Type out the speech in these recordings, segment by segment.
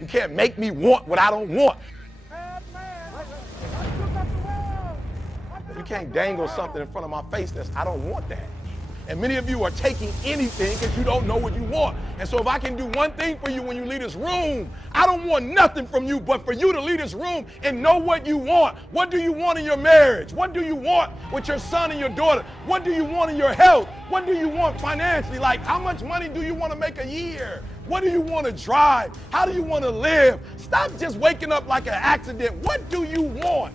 You can't make me want what I don't want. You can't dangle something in front of my face that's, I don't want that. And many of you are taking anything because you don't know what you want. And so if I can do one thing for you when you leave this room, I don't want nothing from you but for you to leave this room and know what you want. What do you want in your marriage? What do you want with your son and your daughter? What do you want in your health? What do you want financially? Like, how much money do you want to make a year? What do you want to drive? How do you want to live? Stop just waking up like an accident. What do you want?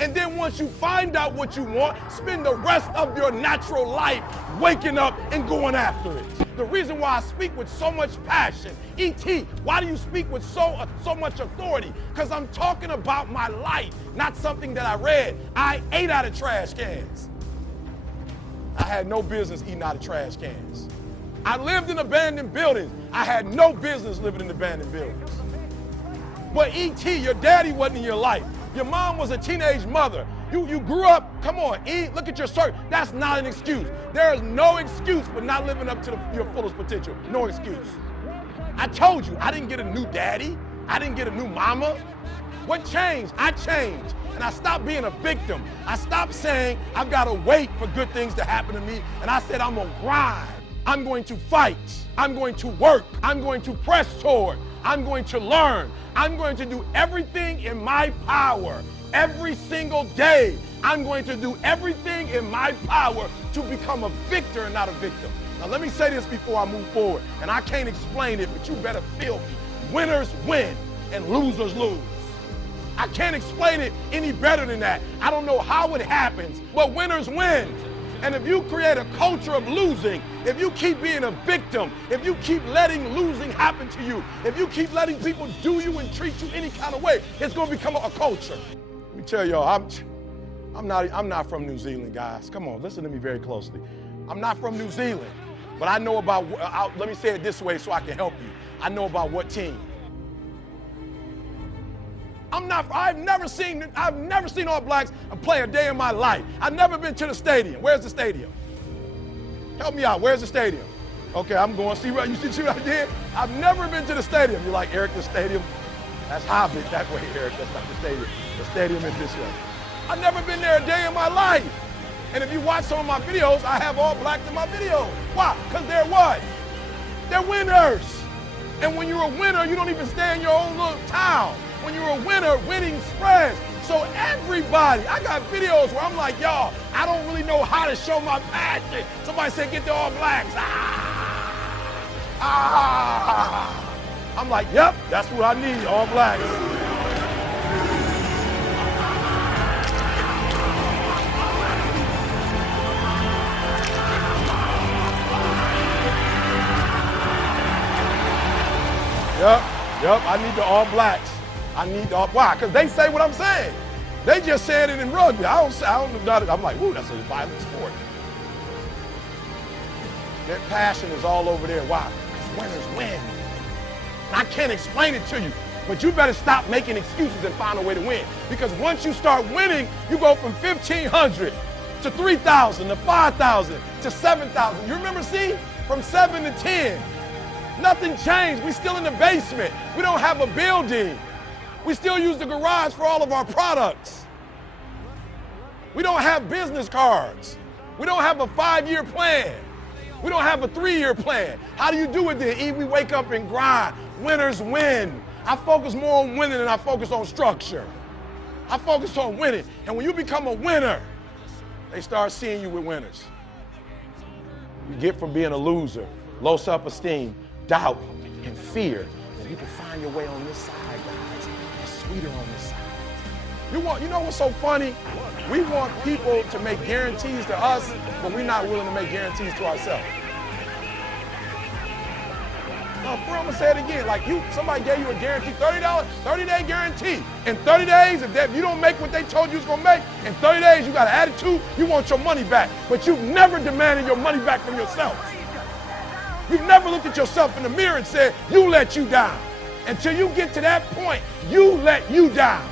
And then once you find out what you want, spend the rest of your natural life waking up and going after it. The reason why I speak with so much passion, E.T., why do you speak with so much authority? Because I'm talking about my life, not something that I read. I ate out of trash cans. I had no business eating out of trash cans. I lived in abandoned buildings. I had no business living in abandoned buildings. But E.T., your daddy wasn't in your life. Your mom was a teenage mother. You grew up, come on, look at your circle. That's not an excuse. There is no excuse for not living up to your fullest potential. No excuse. I told you, I didn't get a new daddy. I didn't get a new mama. What changed? I changed. And I stopped being a victim. I stopped saying, I've got to wait for good things to happen to me. And I said, I'm going to grind. I'm going to fight. I'm going to work. I'm going to press toward. I'm going to learn. I'm going to do everything in my power. Every single day, I'm going to do everything in my power to become a victor and not a victim. Now, let me say this before I move forward, and I can't explain it, but you better feel me. Winners win and losers lose. I can't explain it any better than that. I don't know how it happens, but winners win. And if you create a culture of losing, if you keep being a victim, if you keep letting losing happen to you, if you keep letting people do you and treat you any kind of way, it's going to become a culture. Let me tell y'all, I'm not from New Zealand, guys. Come on, listen to me very closely. I'm not from New Zealand, but I know about, let me say it this way so I can help you. I know about what team. I've never seen All Blacks play a day in my life. I've never been to the stadium. Where's the stadium? Help me out. Where's the stadium? Okay, I'm going. See what I did? I've never been to the stadium. You're like, Eric, the stadium? That's Hobbit that way, Eric. That's not the stadium. The stadium is this way. I've never been there a day in my life. And if you watch some of my videos, I have All Blacks in my videos. Why? Because they're what? They're winners. And when you're a winner, you don't even stay in your own little town. When you're a winner, winning spreads. So everybody, I got videos where I'm like, y'all, I don't really know how to show my passion. Somebody said, get the All Blacks. I'm like, yep, that's what I need, All Blacks. Yep, I need the All Blacks. I need the why? Because they say what I'm saying. They just said it in rugby. I don't know. I'm like, ooh, that's a violent sport. Their passion is all over there. Why? Because winners win. And I can't explain it to you, but you better stop making excuses and find a way to win. Because once you start winning, you go from 1,500 to 3,000 to 5,000 to 7,000. You remember, see? From 7 to 10. Nothing changed. We're still in the basement. We don't have a building. We still use the garage for all of our products. We don't have business cards. We don't have a 5-year plan. We don't have a 3-year plan. How do you do it then? We wake up and grind. Winners win. I focus more on winning than I focus on structure. I focus on winning. And when you become a winner, they start seeing you with winners. You get from being a loser, low self-esteem, doubt, and fear. And you can find your way on this side, guys. It's sweeter on this side. You know what's so funny? We want people to make guarantees to us, but we're not willing to make guarantees to ourselves. No, bro, I'm gonna say it again. Like somebody gave you a guarantee, $30, 30-day guarantee. In 30 days, if you don't make what they told you was gonna make, in 30 days you got an attitude, you want your money back. But you've never demanded your money back from yourself. You've never looked at yourself in the mirror and said, you let you down. Until you get to that point, you let you down.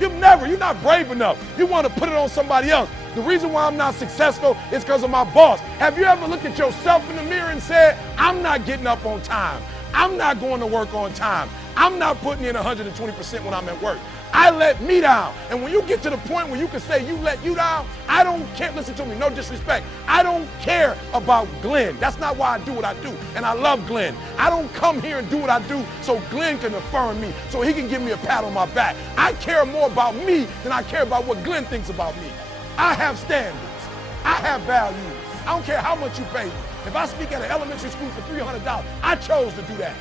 You're not brave enough. You want to put it on somebody else. The reason why I'm not successful is because of my boss. Have you ever looked at yourself in the mirror and said, I'm not getting up on time. I'm not going to work on time. I'm not putting in 120% when I'm at work. I let me down. And when you get to the point where you can say you let you down, I don't care. Listen to me, no disrespect. I don't care about Glenn. That's not why I do what I do. And I love Glenn. I don't come here and do what I do so Glenn can affirm me, so he can give me a pat on my back. I care more about me than I care about what Glenn thinks about me. I have standards. I have values. I don't care how much you pay me. If I speak at an elementary school for $300, I chose to do that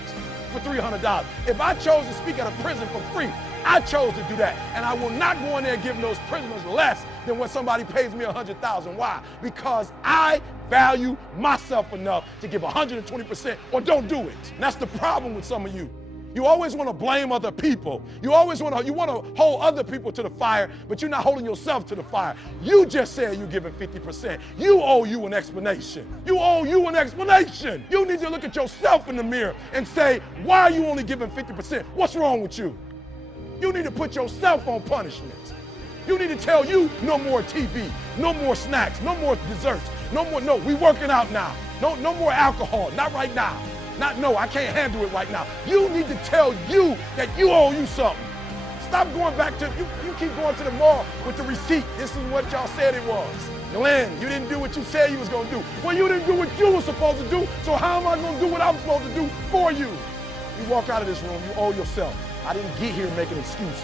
for $300. If I chose to speak at a prison for free, I chose to do that. And I will not go in there giving those prisoners less than when somebody pays me $100,000. Why? Because I value myself enough to give 120% or don't do it. And that's the problem with some of you. You always want to blame other people. You always want to hold other people to the fire, but you're not holding yourself to the fire. You just said you're giving 50%. You owe you an explanation. You owe you an explanation. You need to look at yourself in the mirror and say, why are you only giving 50%? What's wrong with you? You need to put yourself on punishment. You need to tell you no more TV, no more snacks, no more desserts, no, we working out now. No more alcohol, not right now. No, I can't handle it right now. You need to tell you that you owe you something. Stop going back to, you keep going to the mall with the receipt. This is what y'all said it was. Glenn, you didn't do what you said you was gonna do. Well, you didn't do what you were supposed to do, so how am I gonna do what I'm supposed to do for you? You walk out of this room, you owe yourself. I didn't get here making excuses.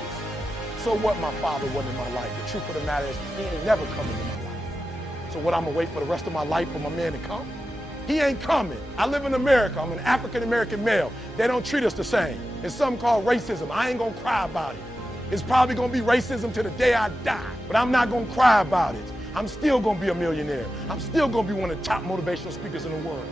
So what my father wasn't in my life? The truth of the matter is, he ain't never come into my life. So what, I'm gonna wait for the rest of my life for my man to come? He ain't coming. I live in America. I'm an African-American male. They don't treat us the same. It's something called racism. I ain't gonna cry about it. It's probably gonna be racism to the day I die, but I'm not gonna cry about it. I'm still gonna be a millionaire. I'm still gonna be one of the top motivational speakers in the world.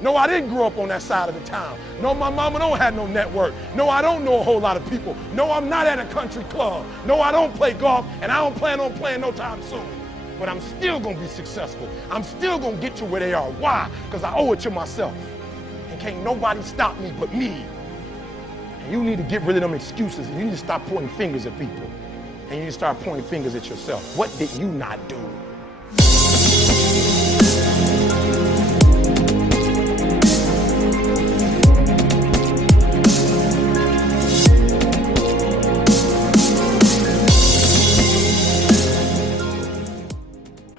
No, I didn't grow up on that side of the town. No, my mama don't have no network. No, I don't know a whole lot of people. No, I'm not at a country club. No, I don't play golf, and I don't plan on playing no time soon. But I'm still gonna be successful. I'm still gonna get to where they are. Why? Because I owe it to myself. And can't nobody stop me but me. And you need to get rid of them excuses, and you need to stop pointing fingers at people. And you need to start pointing fingers at yourself. What did you not do?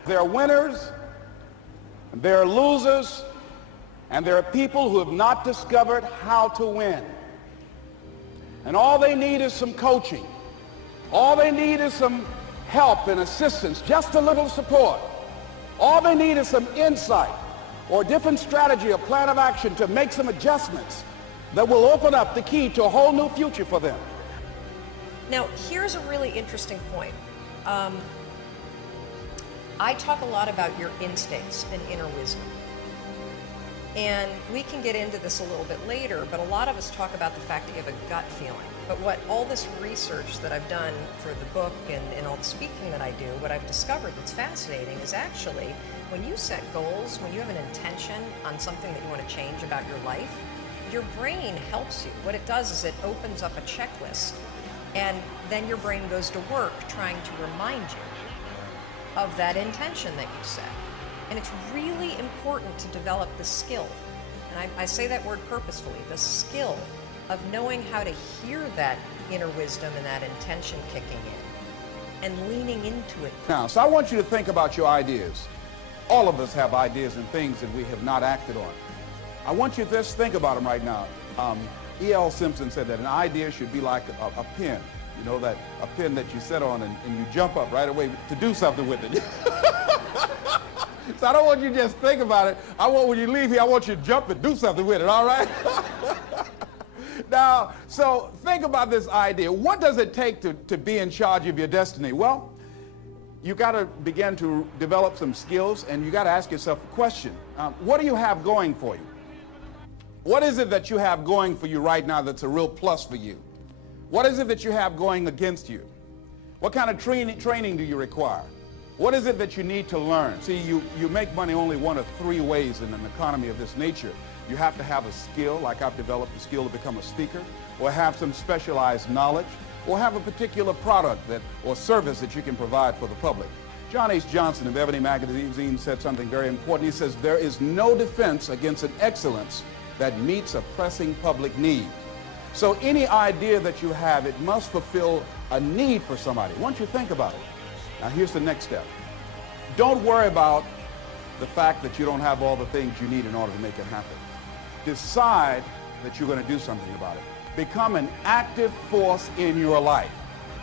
There are winners, there are losers, and there are people who have not discovered how to win. And all they need is some coaching. All they need is some help and assistance, just a little support. All they need is some insight or a different strategy, a plan of action to make some adjustments that will open up the key to a whole new future for them. Now, here's a really interesting point. I talk a lot about your instincts and inner wisdom. And we can get into this a little bit later, but a lot of us talk about the fact that you have a gut feeling. But what all this research that I've done for the book and all the speaking that I do, what I've discovered that's fascinating is actually when you set goals, when you have an intention on something that you want to change about your life, your brain helps you. What it does is it opens up a checklist, and then your brain goes to work trying to remind you of that intention that you set. And it's really important to develop the skill, and I say that word purposefully, the skill of knowing how to hear that inner wisdom and that intention kicking in and leaning into it. Now, so I want you to think about your ideas. All of us have ideas and things that we have not acted on. I want you to just think about them right now. E.L. Simpson said that an idea should be like a pen. You know, that a pen that you sit on and you jump up right away to do something with it. So I don't want you to just think about it. I want, when you leave here, I want you to jump and do something with it, all right? Now, so think about this idea. What does it take to be in charge of your destiny? Well, you got to begin to develop some skills, and you got to ask yourself a question. What do you have going for you? What is it that you have going for you right now that's a real plus for you? What is it that you have going against you? What kind of training do you require? What is it that you need to learn? See, you make money only one of three ways in an economy of this nature. You have to have a skill, like I've developed a skill to become a speaker, or have some specialized knowledge, or have a particular product or service that you can provide for the public. John H. Johnson of Ebony Magazine said something very important. He says, there is no defense against an excellence that meets a pressing public need. So any idea that you have, it must fulfill a need for somebody. Once you think about it. Now here's the next step. Don't worry about the fact that you don't have all the things you need in order to make it happen. Decide that you're going to do something about it. Become an active force in your life.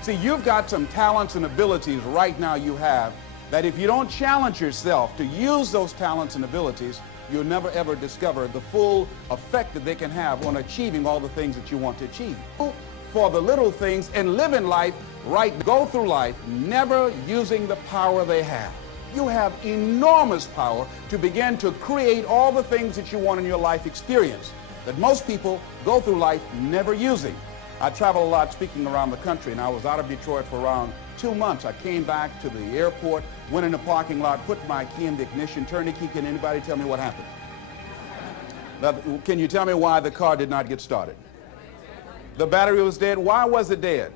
See, you've got some talents and abilities right now you have that if you don't challenge yourself to use those talents and abilities, you'll never ever discover the full effect that they can have on achieving all the things that you want to achieve. For the little things and live in life, go through life never using the power they have. You have enormous power to begin to create all the things that you want in your life experience that most people go through life never using. I travel a lot speaking around the country, and I was out of Detroit for around 2 months. I came back to the airport, went in the parking lot, put my key in the ignition, turned the key. Can anybody tell me what happened? Now, can you tell me why the car did not get started? The battery was dead. Why was it dead?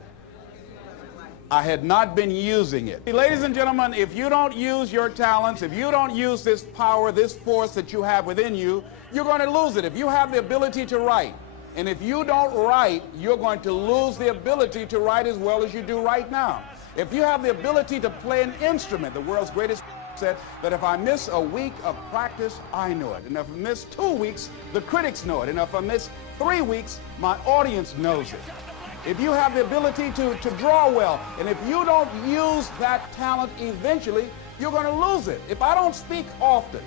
I had not been using it. Ladies and gentlemen, if you don't use your talents, if you don't use this power, this force that you have within you, you're going to lose it. If you have the ability to write, and if you don't write, you're going to lose the ability to write as well as you do right now. If you have the ability to play an instrument, the world's greatest said that if I miss a week of practice, I know it. And if I miss 2 weeks, the critics know it. And if I miss 3 weeks, my audience knows it. If you have the ability to draw well, and if you don't use that talent eventually, you're going to lose it. If I don't speak often,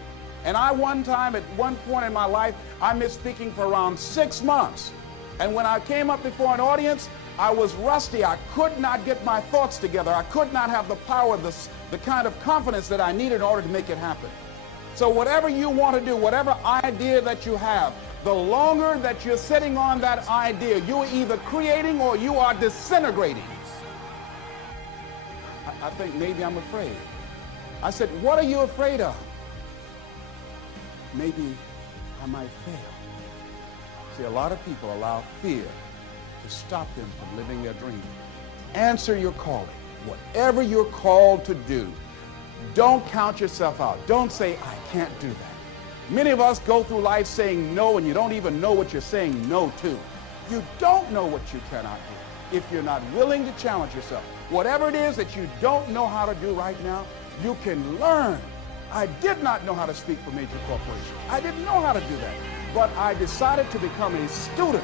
and at one point in my life, I missed speaking for around 6 months. And when I came up before an audience, I was rusty. I could not get my thoughts together. I could not have the power, the kind of confidence that I needed in order to make it happen. So whatever you want to do, whatever idea that you have, the longer that you're sitting on that idea, you're either creating or you are disintegrating. I think maybe I'm afraid. I said, what are you afraid of? Maybe I might fail. See, a lot of people allow fear to stop them from living their dream. Answer your calling. Whatever you're called to do, don't count yourself out. Don't say, I can't do that. Many of us go through life saying no, and you don't even know what you're saying no to. You don't know what you cannot do if you're not willing to challenge yourself. Whatever it is that you don't know how to do right now, you can learn. I did not know how to speak for major corporations. I didn't know how to do that. But I decided to become a student.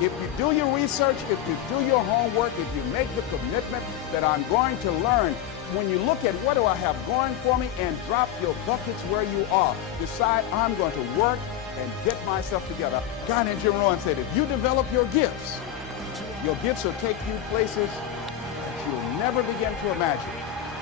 If you do your research, if you do your homework, if you make the commitment that I'm going to learn, when you look at what do I have going for me and drop your buckets where you are, decide I'm going to work and get myself together. A guy named Jim Rohn said, if you develop your gifts will take you places that you'll never begin to imagine.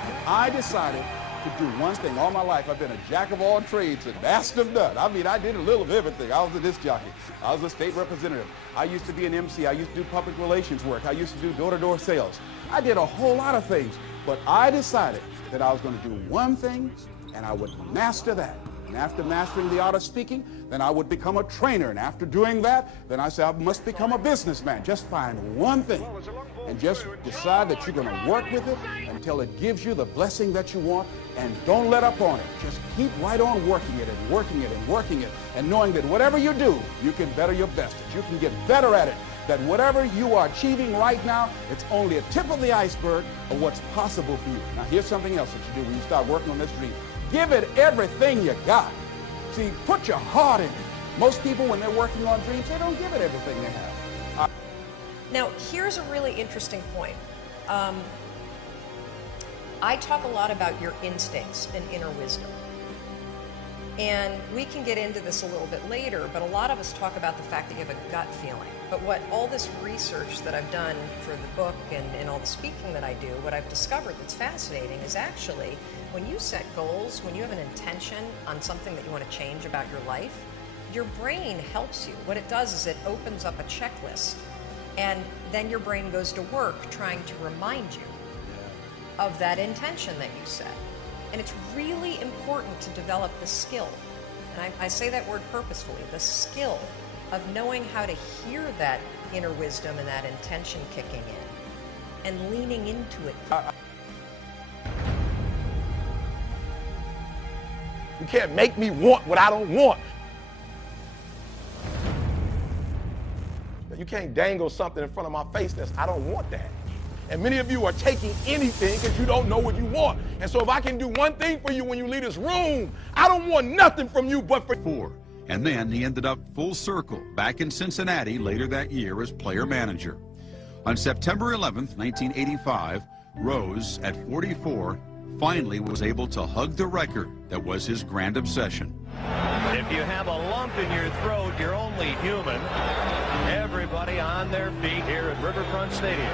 And I decided to do one thing. All my life, I've been a jack of all trades and master of none. I mean, I did a little of everything. I was a disc jockey. I was a state representative. I used to be an MC. I used to do public relations work. I used to do door-to-door sales. I did a whole lot of things. But I decided that I was going to do one thing, and I would master that. And after mastering the art of speaking, then I would become a trainer. And after doing that, then I said I must become a businessman. Just find one thing and just decide that you're going to work with it until it gives you the blessing that you want, and don't let up on it. Just keep right on working it and working it and working it, and knowing that whatever you do, you can better your best. That you can get better at it. That whatever you are achieving right now, it's only a tip of the iceberg of what's possible for you. Now, here's something else that you do when you start working on this dream. Give it everything you got. See, put your heart in it. Most people, when they're working on dreams, they don't give it everything they have. Now, here's a really interesting point. I talk a lot about your instincts and inner wisdom. And we can get into this a little bit later, but a lot of us talk about the fact that you have a gut feeling. But what all this research that I've done for the book and all the speaking that I do, what I've discovered that's fascinating is actually when you set goals, when you have an intention on something that you want to change about your life, your brain helps you. What it does is it opens up a checklist, and then your brain goes to work trying to remind you of that intention that you set. And it's really important to develop the skill, and I say that word purposefully, the skill of knowing how to hear that inner wisdom and that intention kicking in and leaning into it. You can't make me want what I don't want. You can't dangle something in front of my face I don't want that. And many of you are taking anything because you don't know what you want. And so if I can do one thing for you when you leave this room, I don't want nothing from you but for... And then he ended up full circle back in Cincinnati later that year as player manager. On September 11th, 1985, Rose, at 44, finally was able to hug the record that was his grand obsession. If you have a lump in your throat, you're only human. Everybody on their feet here at Riverfront Stadium.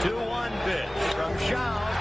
2-1 pitch from Schaus.